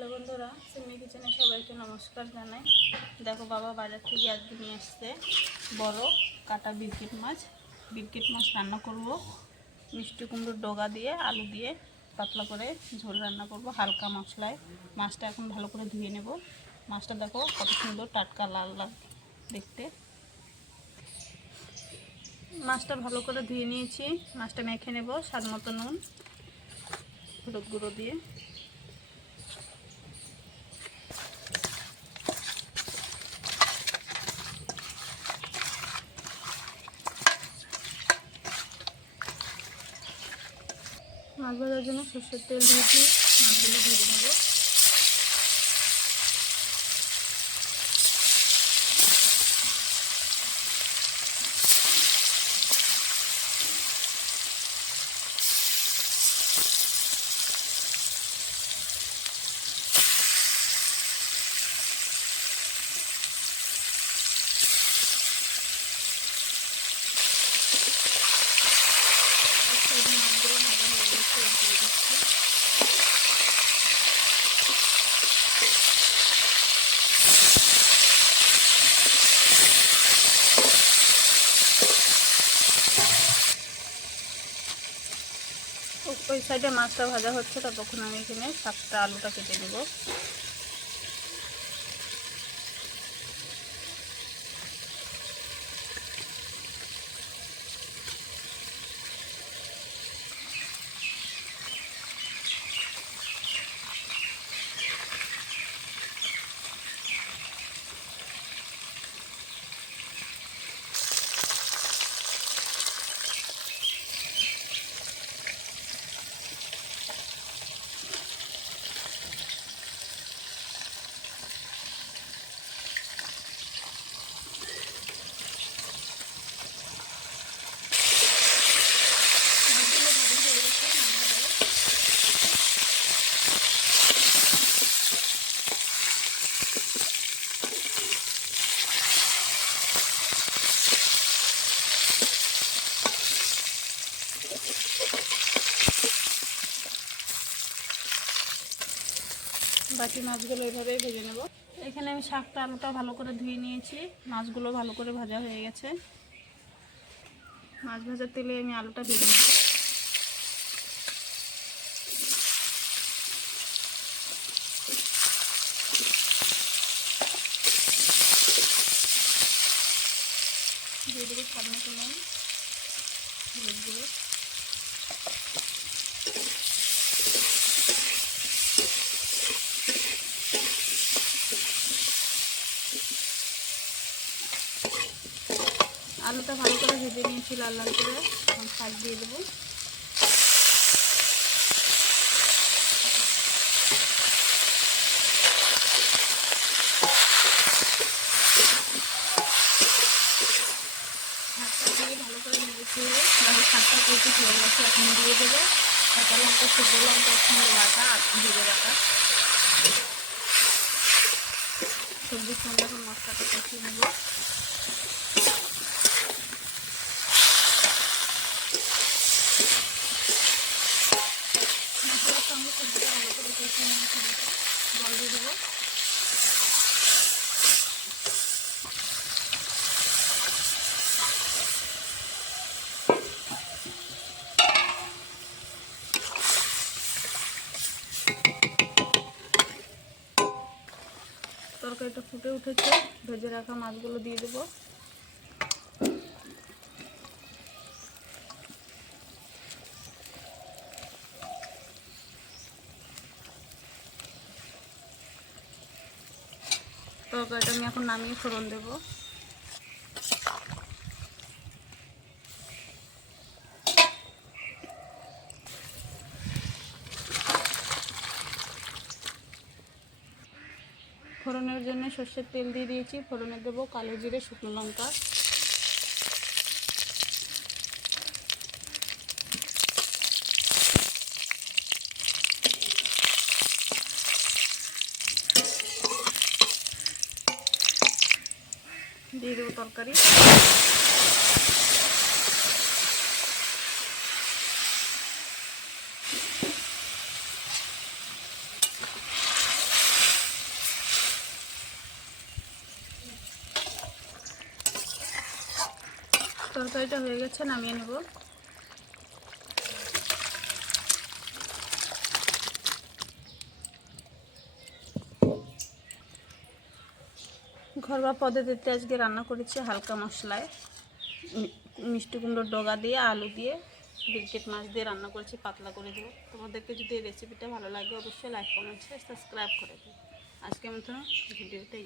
Hello বন্ধুরা, সিমি কিচেনে সবাইকে নমস্কার জানাই। দেখো বাবা বাজার থেকে আজকে নিয়ে আসছে বড় কাটা বিরকিট মাছ রান্না করব। মিষ্টি কুমড়োর ডগা দিয়ে আলু দিয়ে পাতলা করে ঝোল রান্না করব হালকা মশলায়। মাছটা এখন ভালো করে ধুয়ে নেব। মাছটা দেখো কত সুন্দর টাটকা লাল লাল দেখতে। মাছটা ভালো করে ধুয়ে নিয়েছি। মাছটা মেখে নেব স্বাদ মতো নুন হলুদ গুঁড়ো দিয়ে। মাছ ভাজার জন্য সরষের তেল দিয়েছি, মাছগুলো ভেজে নেব। ওই সাইডে মাছটা ভাজা হচ্ছে, ততক্ষণ আমি এখানে সাতটা আলুটা কেটে নেব। বাকি মাছগুলো এইভাবেই ভেজে নেব। এখানে আমি শাকটা আলুটা ভালো করে ধুয়ে নিয়েছি, মাছগুলো ভালো করে ভাজা হয়ে গেছে। মাছ ভাজার তেলে আমি আলুটা ভেজে নেব। দিয়ে দেবো স্বাদ মতো নুন হলুদ গুঁড়ো। আলুটা ভালো করে ভেজে নিয়েছি লাল লাল করে, এখন শাক দিয়ে দেবো। শাকটা দিয়ে ভালো করে নেড়েছি, তারপর শাকটা কষে হয়ে গেছে। এখন দিয়ে দেবো কাঁচা লঙ্কা, শুকনো লঙ্কা, সঙ্গে বাটা আর জিরে বাটা। সবজির সঙ্গে এখন মশলাটা কষিয়ে নেব। মশলার সঙ্গে সবজিটা ভালো করে কষিয়ে নিয়ে জল দিয়ে দেবো। তরকারিটা ফুটে উঠেছে, ভেজে রাখা মাছগুলো দিয়ে দেবো। তরকারিটা আমি এখন নামিয়ে ফোড়ন দেবো। ফোড়নের জন্য সর্ষের তেল দিয়ে দিয়েছি, ফোড়নে দেবো কালো জিরে, শুকনো লঙ্কা। দিয়ে দেবো তরকারি। তরকারিটা হয়ে গেছে, নামিয়ে নেব। ঘরোয়া পদ্ধতিতে আজকে রান্না করেছি হালকা মশলায়, মিষ্টি কুমড়োর ডগা দিয়ে, আলু দিয়ে, বিরকেট মাছ দিয়ে রান্না করেছি, পাতলা করে দেবো। তোমাদেরকে যদি এই রেসিপিটা ভালো লাগে অবশ্যই লাইক কমেন্ট সাবস্ক্রাইব করে দেবো। আজকের মতো ভিডিওটা